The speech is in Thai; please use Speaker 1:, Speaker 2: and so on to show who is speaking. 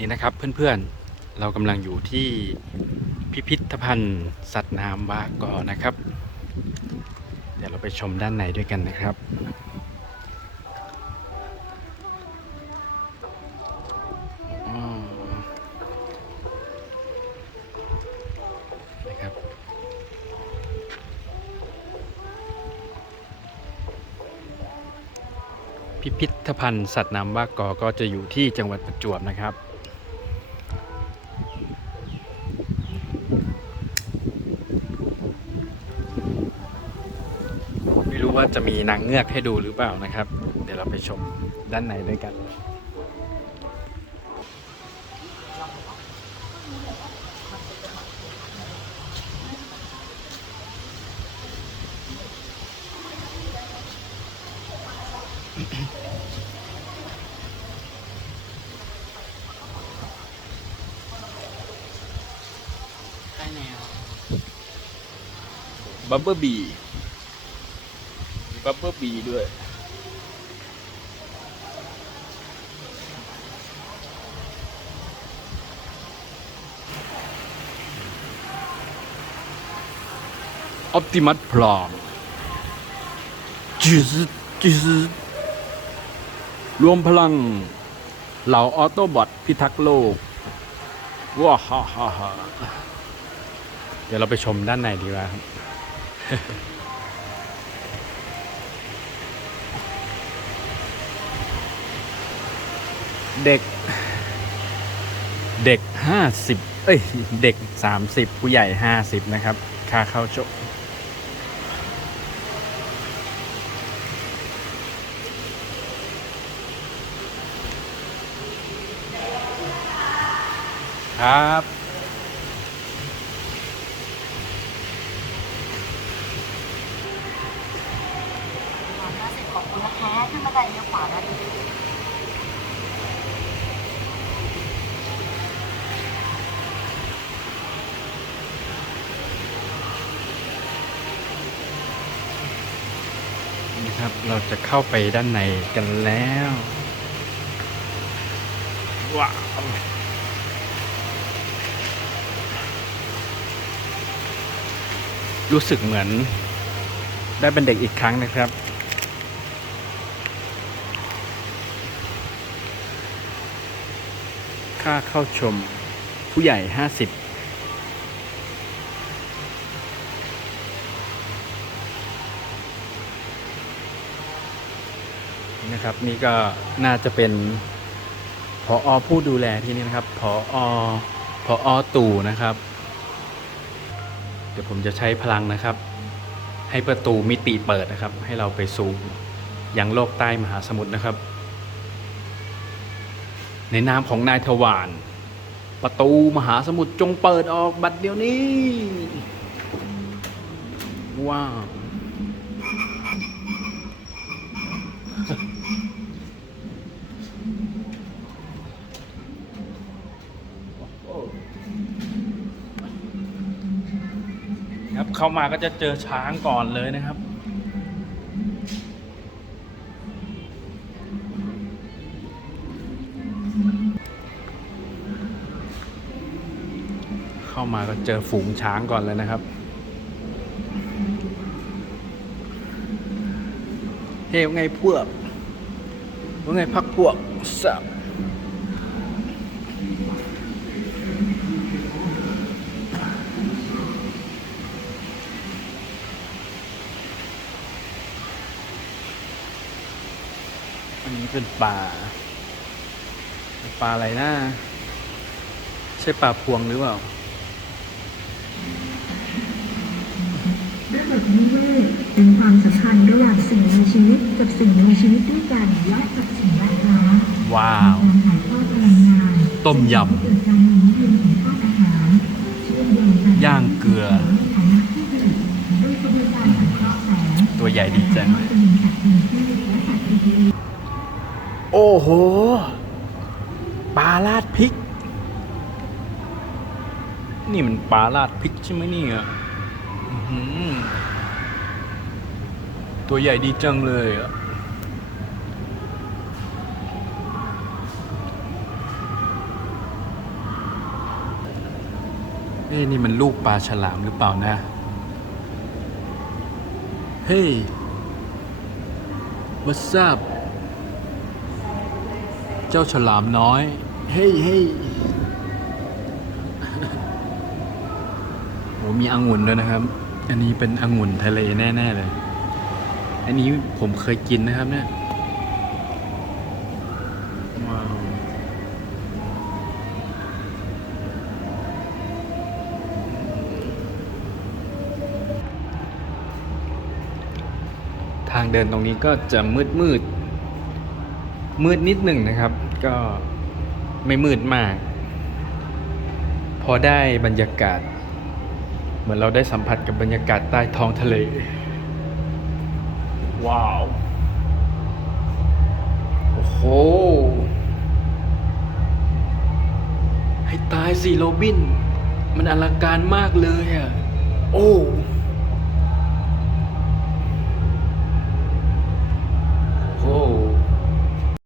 Speaker 1: นี่นะครับเพื่อนๆ เรากำลังอยู่ที่พิพิธภัณฑ์สัตว์น้ำวากอนะครับ เดี๋ยวเราไปชมด้านในด้วยกันนะครับ นะครับ พิพิธภัณฑ์สัตว์น้ำวากอก็จะอยู่ที่จังหวัดประจวบนะครับ ว่าจะมีนางเงือกให้ดูหรือเปล่านะครับ เดี๋ยวเราไปชมด้านในด้วยกัน
Speaker 2: ใช่แนว
Speaker 1: บับเบิลบี บับเบิลบีด้วย ออ t ติมั p พลอมจืดจืดรวมพลัง เหล่าออโตบอทพิทักษ์โลก ว้าฮ่าฮ่าเดี๋ยวเราไปชมด้านในดีกว่าครับ เด็ก เด็กห้าสิบเอ้ย เด็กสามสิบผู้ใหญ่ห้าสิบนะครับ ค่าเข้าชมครับ
Speaker 3: ขอบคุณนะคะขึ้นบันได้เลี้ยวขวาได้
Speaker 1: นะครับ เราจะเข้าไปด้านในกันแล้ว ว้าวรู้สึกเหมือนได้เป็นเด็กอีกครั้งนะครับ ค่าเข้าชมผู้ใหญ่ 50 นะครับ นี่ก็น่าจะเป็นพออผู้ดูแลที่นี่นะครับพออพออตู่นะครับ เดี๋ยวผมจะใช้พลังนะครับ ให้ประตูมิติเปิดนะครับ ให้เราไปสู่ยังโลกใต้มหาสมุทรนะครับ ในนามของนายทวารประตูมหาสมุทรจงเปิดออกบัดเดี๋ยวนี้ ว้าว เข้ามาก็จะเจอช้างก่อนเลยนะครับ เข้ามาก็เจอฝูงช้างก่อนเลยนะครับเฮ้ยไงพวกว่าไงพักพวกสับ อันนี้เป็นปลาปลาอะไรนะ ใช่ปลาพวงหรือเปล่า
Speaker 4: ระบบนิเวศเป็นความสัมพันธ์ระหว่างสิ่งมีชีวิตกับสิ่งมีชีวิตด้วยกันและกับสิ่งแวดล้อม
Speaker 1: ว้าว
Speaker 4: การถ่ายทอดพลังงาน
Speaker 1: ต้มย
Speaker 4: เกิดการหมุนเวียนของธาตุอาหารเชื่อมโยงกันำ
Speaker 1: ย่างเกลือ
Speaker 4: ในฐานะผู้ผลิตโดยกระบวนการสังเคราะห์แสง
Speaker 1: ตัวใหญ่ดีจัง
Speaker 4: และเอ้
Speaker 1: โห ปลาลาดพริก นี่มันปลาลาดพริกใช่ไหมเนี่ยตัวใหญ่ดีจังเลยอะเอ้นี่มันลูกปลาฉลามหรือเปล่านะ เฮ้ย what's up เจ้าฉลามน้อย เฮ้ยเฮ้ยโอ้มีองุ่นด้วยนะครับ อันนี้เป็นองุ่นทะเลแน่ ๆ เลย อันนี้ผมเคยกินนะครับเนี่ย ว้าวทางเดินตรงนี้ก็จะมืดมืด มืดนิดหนึ่งนะครับ ก็ไม่มืดมาก พอได้บรรยากาศ เหมือนเราได้สัมผัสกับบรรยากาศใต้ท้องทะเล ว้าว โอ้โห ให้ตายสิโรบิน มันอลังการมากเลยอะ โอ้